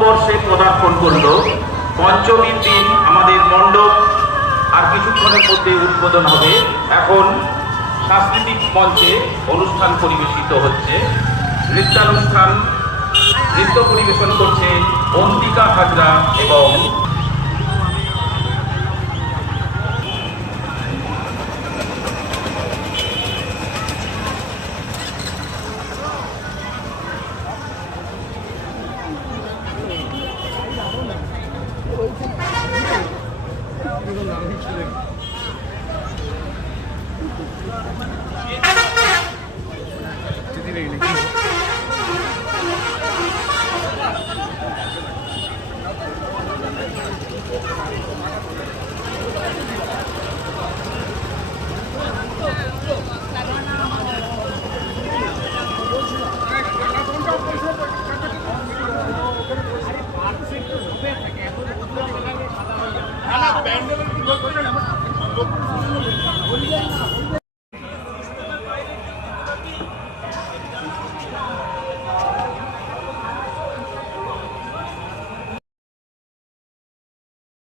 বর্ষে পদার্পণ করল। পঞ্চমীর দিন আমাদের মণ্ডপ আর কিছুক্ষণের মধ্যে উদ্বোধন হবে। এখন সাংস্কৃতিক মঞ্চে অনুষ্ঠান পরিবেশিত হচ্ছে। নৃত্য পরিবেশন করছে অন্তিকা হাজরা এবং